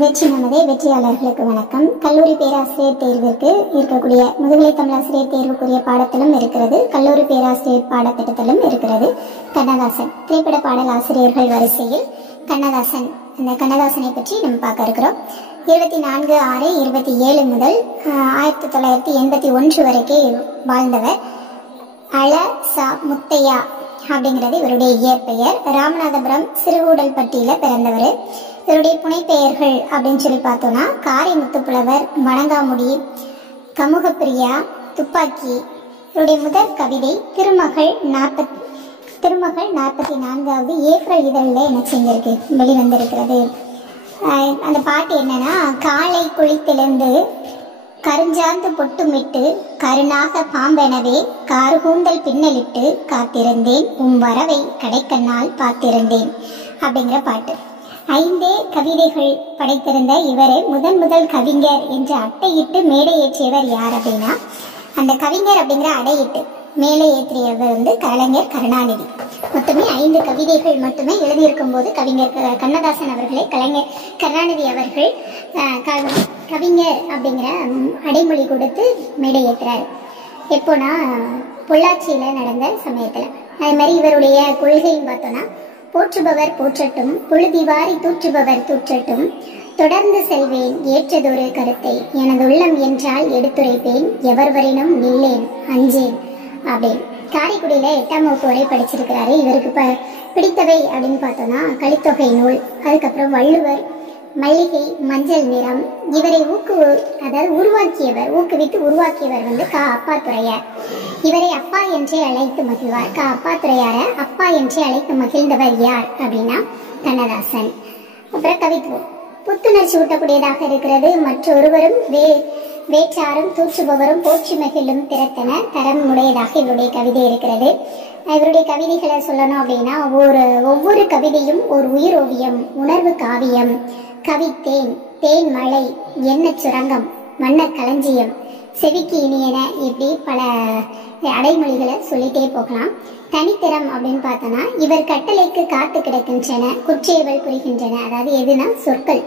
வெற்றி நமதே வெற்றியாளர்களுக்கு வணக்கம். கல்லூரி பேராசிரியர் தேர்விற்கு இருக்கக்கூடிய முதுகலை தமிழாசிரியர் தேர்வுக்குரிய பாடத்திலும் இருக்கிறது, கல்லூரி பேராசிரியர் பாடத்திட்டத்திலும் இருக்கிறது. கண்ணதாசன் திரைப்பட பாடல் ஆசிரியர்கள் வரிசையில் கண்ணதாசன், அந்த கண்ணதாசனை பற்றி நம்ம பார்க்க இருக்கிறோம். 24/6/27 முதல் 1981 வரைக்கும் வாழ்ந்தவர். அழ சா முத்தையா அப்படிங்கிறது இவருடைய இயற்பெயர். ராமநாதபுரம் சிறுகூடல்பட்டியில பிறந்தவர். இவருடைய புனைப்பெயர்கள் அப்படின்னு சொல்லி பார்த்தோம்னா காரை முத்துப்புலவர், வணங்காமுடி, கமுகப்பிரியா, துப்பாக்கி. இவருடைய முதல் கவிதை திருமகள் 44வது ஏப்ரல் இதழில் என்ன செஞ்சிருக்கு, வெளிவந்திருக்கிறது. அந்த பாட்டு என்னன்னா, காலை குளித்தெழுந்து கருஞ்சாந்து பொட்டுமிட்டு கருணாக பாம்பெனவே கார்கூந்தல் பின்னலிட்டு காத்திருந்தேன், வரவை கடைக்கண்ணால் பார்த்திருந்தேன் அப்படிங்கிற பாட்டு. 5 கவிதைகள் படைத்திருந்த இவரை முதல் கவிஞர் என்று அட்டையிட்டு மேடை ஏற்றியவர் யார் அப்படின்னா, அந்த கவிஞர் அப்படிங்கிற அடையிட்டு மேலே ஏற்றியவர் கலைஞர் கருணாநிதி. மொத்தமே 5 கவிதைகள் மட்டுமே எழுதியிருக்கும் போது கவிஞர் கண்ணதாசன் அவர்களை கலைஞர் கருணாநிதி அவர்கள் கவிஞர் அப்படிங்கிற அடைமொழி கொடுத்து மேடை ஏற்றுறாரு. எப்போனா பொள்ளாச்சியில் நடந்த சமயத்தில். அதே மாதிரி இவருடைய கொள்கைன்னு பார்த்தோன்னா, போற்றுபவர் போற்றட்டும், புழுதிவாரி தூற்றுபவர் தூற்றட்டும், தொடர்ந்து செல்வேன் ஏற்றதொரு கருத்தை, எனது உள்ளம் என்றால் எடுத்துரைப்பேன், எவர்வரினும் நில்லேன் அஞ்சேன் அப்படின்னு. காரைக்குடியில 8ஆம் வகுப்பு வரை படிச்சிருக்கிறாரு. இவருக்கு பிடித்தவை அப்படின்னு பார்த்தோம்னா கலித்தொகை நூல், அதுக்கப்புறம் வள்ளுவர், மல்லிகை, மஞ்சள் நிறம். இவரை ஊக்குவித்து உருவாக்கியவர் அப்பாத்துரையார். இவரை அப்பா என்றே அழைத்து மகிழ்வார். அப்பாத்துரையார அப்பா என்றே அழைத்து மகிழ்ந்தவர் யார் அப்படின்னா கண்ணதாசன். அப்புறம் கவித்துவம் புத்துணர்ச்சி ஊட்டக்கூடியதாக இருக்கிறது. மற்றொருவரும் வேற்றாரும் தூற்றுபவரும் போற்றி மகிழும் திறத்தன தரம் உடையதாக இவருடைய கவிதை இருக்கிறது. இவருடைய கவிதைகளை சொல்லணும் அப்படின்னா, ஒவ்வொரு கவிதையும் ஒரு உயிர் ஓவியம், உணர்வு காவியம், கவித்தேன், தேன் மலை, எண்ண சுரங்கம், மன்னர் களஞ்சியம், செவிக்கு இனியன, இப்படி பல அடைமொழிகளை சொல்லிட்டே போகலாம். தனித்திறம் அப்படின்னு பார்த்தோன்னா, இவர் கட்டளைக்கு காத்து கிடக்கின்றன, குற்றேவல் புரிகின்றன. அதாவது எதுனா சொற்கள்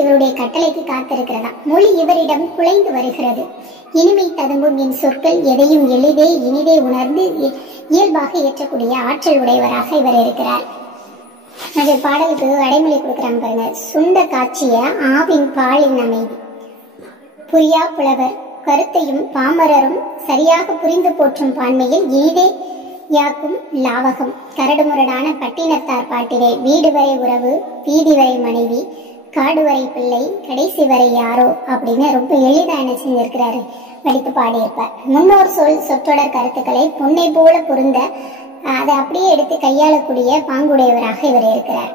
இவருடைய கட்டளைக்கு காத்திருக்கிறதா. மொழி இவரிடம் குலைந்து வருகிறது. இனிமை ததும்பும் என் சொற்கள் எதையும் இனிதே உணர்ந்து இயல்பாக ஏற்றக்கூடிய ஆற்றல் உடையவராக இவர் இருக்கிறார். அந்த பாடலுக்கு அடைமொழி கொடுக்குறாங்க பாருங்க. சுண்ட காட்சிய ஆவின் பாலின் அமைதி, புரியா புலவர் கருத்தையும் பாமரரும் சரியாக புரிந்து போற்றும் பான்மையில் இனிதே யாக்கும் லாவகம், கரடுமுரடான பட்டினத்தார் பாட்டிலே வீடு வரை உறவு, வீதி வரை மனைவி, காடு வரை பிள்ளை, கடைசி வரை யாரோ அப்படின்னு ரொம்ப எளிதா என்ன செஞ்சிருக்கிறாரு, படித்து பாடியிருப்பார். முன்னோர் சொற்றொடர் கருத்துக்களை பொன்னை போல பொருந்த அதை அப்படியே எடுத்து கையாளக்கூடிய பாங்குடையவராக இவர் இருக்கிறார்.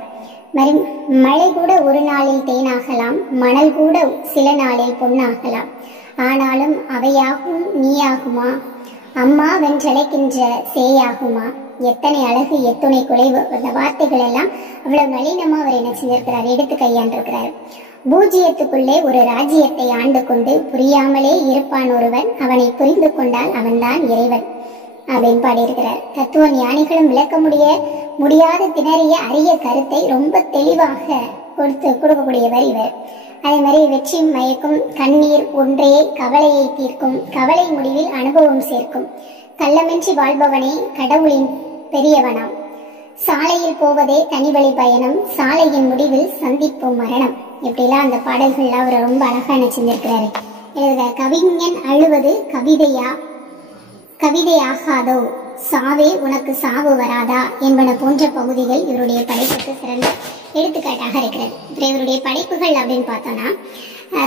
மழை கூட ஒரு நாளில் தேனாகலாம், மணல் கூட சில நாளில் பொன்னாகலாம், ஆனாலும் அவையாகும் நீயாகுமா, அம்மா வென்றழைக்கின்ற சேயாகுமா, எத்தனை அழகு எத்தனை குலைவு. அந்த வார்த்தைகள் எல்லாம் அவ்வளவு நளினமா அவர் என்ன செஞ்சிருக்கிறார், எடுத்து கையாண்டிருக்கிறார். பூஜ்ஜியத்துக்குள்ளே ஒரு ராஜ்யத்தை ஆண்டு கொண்டு புரியாமலே இருப்பான் ஒருவன், அவனை புரிந்து கொண்டால் அவன்தான் இறைவன் அப்படின்னு பாடியிருக்கிறார். தத்துவ ஞானிகளும் விளக்க முடியாத திணறிய அரிய கருத்தை ரொம்ப தெளிவாக கொடுக்கக்கூடியவர் இவர். அதே மாதிரி வெற்றி மயக்கும் கண்ணீர் ஒன்றே கவலையை தீர்க்கும், கவலை முடிவில் அனுபவம் சேர்க்கும், கள்ளமின்றி வாழ்பவனே கடவுளின் பெரியவனாம், சாலையில் போவதே தனிவழி பயணம், சாலையின் முடிவில் சந்திப்போம் மரணம். இப்படிலாம் அந்த பாடல்கள்லாம் அவர் ரொம்ப அழகா என்ன செஞ்சிருக்கிறாரு. கவிஞன் அழுவது கவிதையாகாதோ, சாவே உனக்கு சாவு வராதா என்பன போன்ற பகுதிகள் இவருடைய படைப்புக்கு சிறந்த எடுத்துக்காட்டாக இருக்கிறது. இவருடைய படைப்புகள் அப்படின்னு பார்த்தோம்னா,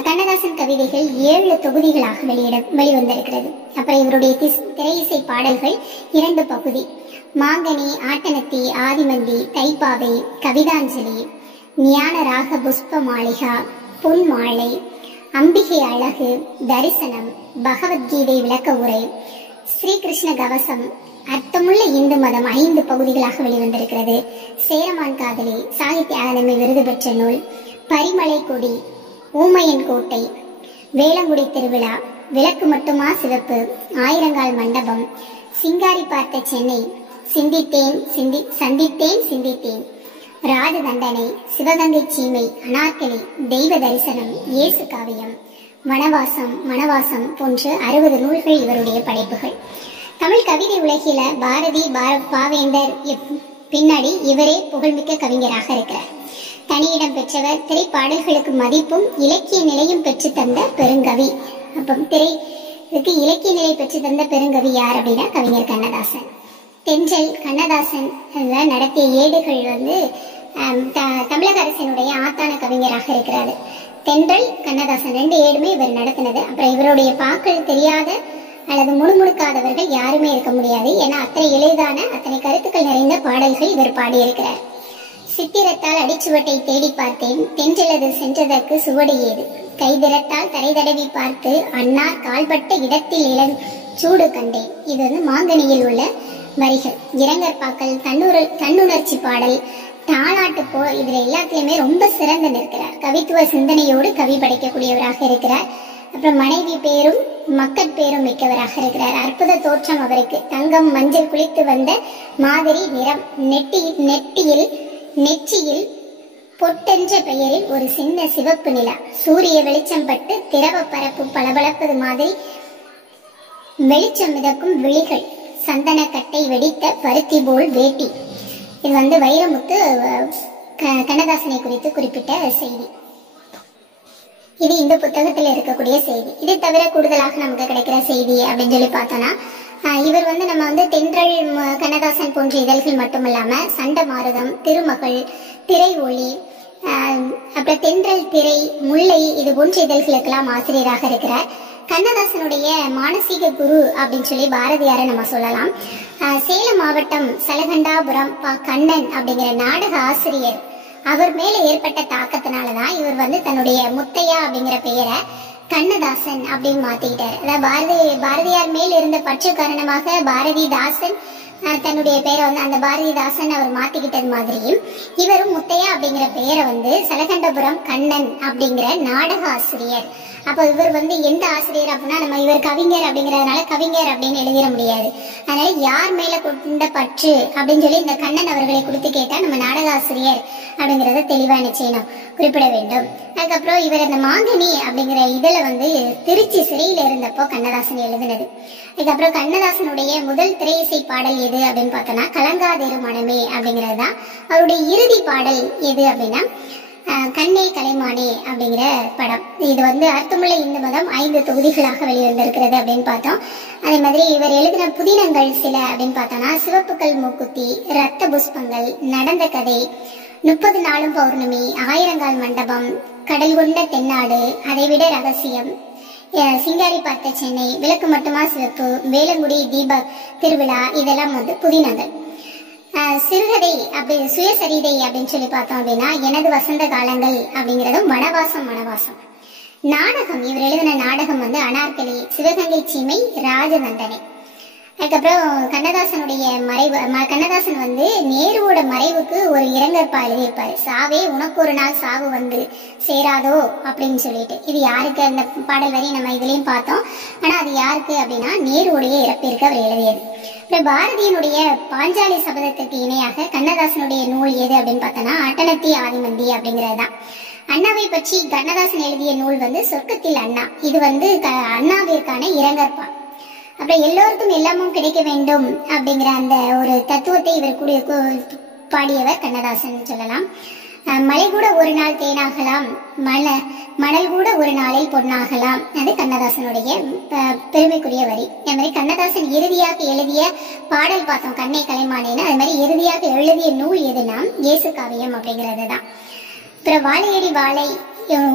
கண்ணதாசன் கவிதைகள் 7 தொகுதிகளாக வெளிவந்திருக்கிறது. அப்புறம் இவருடைய திரையிசை பாடல்கள் 2 பகுதி, மாங்கனி, ஆட்டனத்தி, ஆதிமந்தி, தைப்பாவை, கவிதாஞ்சலி, ஞான ராக புஷ்ப மாளிகா, பொன் மாலை, அம்பிகை அழகு, தரிசனம், பகவத்கீதை விளக்க உரை, ஸ்ரீகிருஷ்ண கவசம், அர்த்தமுள்ள இந்து மதம் 5 பகுதிகளாக வெளிவந்திருக்கிறது. சேரமான் காதலி சாகித்ய அகாதமி விருது பெற்ற நூல், பரிமலை கொடி, ஊமையின் கோட்டை, வேளங்குடி திருவிழா, விளக்கு மட்டுமா சிவப்பு, ஆயிரங்கால் மண்டபம், சிங்காரி பார்த்த சென்னை, சந்தித்தேன், ராஜ தண்டனை, சிவகங்கை சீமை, அனார்கலி, தெய்வ தரிசனம், இயேசு காவியம், வனவாசம், மணவாசம் போன்ற 60 நூல்கள் இவருடைய படைப்புகள். தமிழ் கவிதை உலகில பாரதி, பாவேந்தர் பின்னாடி இவரே புகழ்மிக்க கவிஞராக இருக்கிறார். தனியிடம் பெற்றவர், திரைப்பாடல்களுக்கு மதிப்பும் இலக்கிய நிலையும் பெற்று தந்த பெருங்கவி. அப்போ திரைக்கு இலக்கிய நிலை பெற்று தந்த பெருங்கவி யார் அப்படின்னா கவிஞர் கண்ணதாசன். தென்றல் கண்ணதாசன் நடத்திய ஏடுகள் தமிழக அரசினுடைய ஆத்தான கவிஞராக இருக்கிறாரு. தென்றல் கண்ணதாசன் 2 ஏடுமே இவர் நடத்தினது. அப்புறம் இவருடைய பாக்கள் தெரியாத அல்லது முணுமுணுக்காதவர்கள் யாருமே இருக்க முடியாது. ஏன்னா அத்தனை எளிதான அத்தனை கருத்துக்கள் நிறைந்த பாடல்கள் இவர் பாடியிருக்கிறார். சித்திரத்தால் அடிச்சுவட்டை தேடி பார்த்தேன், தென்றலது சென்றதற்கு சுவடு ஏது, கைதிரத்தால் தரை தடவி பார்த்து அன்னார் கால்பட்ட இடத்தில் சூடு கண்டேன். இது மாங்கனியில் உள்ள வரிகள். இரங்கற்பாக்கள், தன்னுணர்ச்சி பாடல், தாளாட்டு இதுல எல்லாத்திலுமே ரொம்ப சிறந்து நிற்கிறார். கவித்துவ சிந்தனையோடு கவி படைக்கக்கூடியவராக இருக்கிறார். அப்புறம் மனைவி பேரும் மக்கட்பேரும் மிக்கவராக இருக்கிறார். அற்புத தோற்றம் அவருக்கு. தங்கம் மஞ்சள் குளித்து வந்த மாதிரி நிறம், நெற்றியில் பொட்டென்ற பெயரில் ஒரு சின்ன சிவப்பு நிலா, சூரிய வெளிச்சம் பட்டு திரவ பரப்பு பளபளப்பது மாதிரி வெளிச்சம் மிதக்கும் விழிகள், சந்தன கட்டை வெடித்த பருத்தி போல் வேட்டி. இது வைரமுத்து கண்ணதாசனை குறித்து குறிப்பிட்ட செய்தி. இது இந்த புத்தகத்தில் இருக்கக்கூடிய செய்தி. இதை தவிர கூடுதலாக நமக்கு கிடைக்கிற செய்தி அப்படின்னு சொல்லி பார்த்தோம்னா, இவர் நம்ம தென்றல் கண்ணதாசன் போன்ற இதழ்கள் மட்டுமல்லாம சண்டமாருதம், திருமகள், திரை ஒளி, அப்புறம் தென்றல் திரை, முல்லை இது போன்ற இதழ்களுக்கெல்லாம் ஆசிரியராக இருக்கிறார். கண்ணதாசனுடைய மானசீக குரு அப்படின்னு சொல்லி பாரதியாரை நம்ம சொல்லலாம். சேலம் மாவட்டம் சலகண்டாபுரம் கண்ணன் அப்படிங்கிற நாடக ஆசிரியர், அவர் மேல ஏற்பட்ட தாக்கத்தினாலதான் இவர் தன்னுடைய முத்தையா அப்படிங்கிற பெயரை கண்ணதாசன் அப்படின்னு மாத்திக்கிட்டார். அதாவது பாரதியார் மேல் இருந்த பற்று காரணமாக பாரதிதாசன் தன்னுடைய பெயரை அந்த பாரதிதாசன் அவர் மாத்திக்கிட்டது மாதிரியும் இவரும் முத்தையா அப்படிங்கிற பெயரை சலகண்டபுரம் கண்ணன் அப்படிங்கிற நாடக ஆசிரியர். அப்போ இவர் எந்த ஆசிரியர் அப்படின்னா நம்ம இவர் கவிஞர் அப்படிங்கறதுனால கவிஞர் அப்படின்னு எழுதிட முடியாது. அதனால யார் மேல கொண்ட பற்று அப்படின்னு சொல்லி இந்த கண்ணன் அவர்களை கொடுத்து கேட்டா நம்ம நாடக ஆசிரியர் அப்படிங்கறத தெளிவா நிச்சயம் குறிப்பிட வேண்டும். அதுக்கப்புறம் இவர் அந்த மாங்கனி அப்படிங்கிற இதுல திருச்சி சிறையில இருந்தப்போ கண்ணதாசன் எழுதினது. அதுக்கப்புறம் கண்ணதாசனுடைய முதல் திரையிசை பாடல் எது அப்படின்னு பார்த்தோம்னா கலங்காதேரு மனமே அப்படிங்கறதுதான். அவருடைய இறுதி பாடல் எது அப்படின்னா கண்ணே கலைமானே அப்படிங்கிற படம். இது அர்த்தமுள்ள இந்து மதம் 5 தொகுதிகளாக வெளிவந்திருக்கிறது அப்படின்னு பார்த்தோம். அதே மாதிரி இவர் எழுதின புதினங்கள் சில அப்படின்னு பார்த்தோம்னா சிவப்புக்கள் மூக்குத்தி, ரத்த புஷ்பங்கள், நடந்த கதை, 30 நாளும் பௌர்ணமி, 1000 மண்டபம், கடல் கொண்ட தென்னாடு, அதைவிட ரகசியம், சிங்காரி பார்த்த சென்னை, விளக்கு மட்டுமா சிவப்பு, வேலங்குடி தீப திருவிழா, இதெல்லாம் புதினங்கள். சிறுகதை அப்படி சுயசரிதை அப்படின்னு சொல்லி பார்த்தோம் அப்படின்னா எனது வசந்த காலங்கள் அப்படிங்கறதும் வனவாசம். நாடகம் இவர் எழுதின நாடகம் அனார்கலி, சிவகங்கை சீமை, ராஜ தண்டனை. அதுக்கப்புறம் கண்ணதாசனுடைய மறைவு, கண்ணதாசன் நேருவோட மறைவுக்கு ஒரு இரங்கற்பா எழுதியிருப்பாரு. சாவே உனக்கு ஒரு நாள் சாவு சேராதோ அப்படின்னு சொல்லிட்டு. இது யாருக்கு அந்த பாடல் வரி நம்ம இதுலயும் பார்த்தோம். ஆனா அது யாருக்கு அப்படின்னா நேருடைய இறப்பிற்கு அவர் எழுதியது. பாரதியினுடைய பாஞ்சாலி சபதத்திற்கு இணையாக கண்ணதாசனுடைய நூல் எது அப்படின்னு பார்த்தோம்னா அட்டனத்தி ஆதிமந்தி அப்படிங்கறதுதான். அண்ணாவை பற்றி கண்ணதாசன் எழுதிய நூல் சொர்க்கத்தில் அண்ணா. இது அண்ணாவிற்கான இரங்கற்பா. அப்புறம் எல்லோருக்கும் எல்லாமும் கிடைக்க வேண்டும் அப்படிங்கிற அந்த ஒரு தத்துவத்தை இவர் பாடியவர் கண்ணதாசன் சொல்லலாம். மலை கூட ஒரு நாள் தேனாகலாம், மணல் கூட ஒரு நாளில் பொன்னாகலாம். அது கண்ணதாசனுடைய பெருமைக்குரிய வரி. அதே மாதிரி கண்ணதாசன் இறுதியாக எழுதிய பாடல் பார்த்தோம் கண்ணே கலைமானேன்னு. அது மாதிரி இறுதியாக எழுதிய நூல் எதுனா இயேசு காவியம் அப்படிங்கிறது தான். அப்புறம் வாழையடி வாழை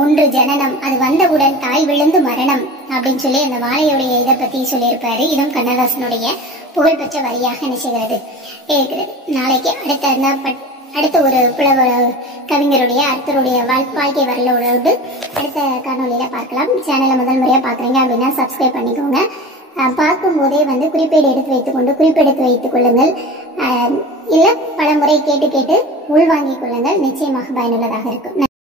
ஒன்று ஜனனம், அது வந்தவுடன் தாய் விழுந்து மரணம் அப்படின்னு சொல்லி அந்த வாழையுடைய இதை பத்தி சொல்லியிருப்பாரு. இதுவும் கண்ணதாசனுடைய புகழ்பெற்ற வரியாக நினைச்சுகிறது இருக்கிறது. நாளைக்கு அடுத்த ஒரு புலவர் கவிஞருடைய அர்த்தருடைய வாழ்க்கை வரலாறு அடுத்த காணொலியில பார்க்கலாம். சேனலை முதல் முறையா பாக்குறீங்க அப்படின்னா சப்ஸ்கிரைப் பண்ணிக்கோங்க. பார்க்கும் போதே குறிப்பேடு எடுத்து வைத்துக் கொள்ளுங்கள். இல்ல பல முறை கேட்டு உள்வாங்கிக் கொள்ளுங்கள். நிச்சயமாக பயனுள்ளதாக இருக்கும்.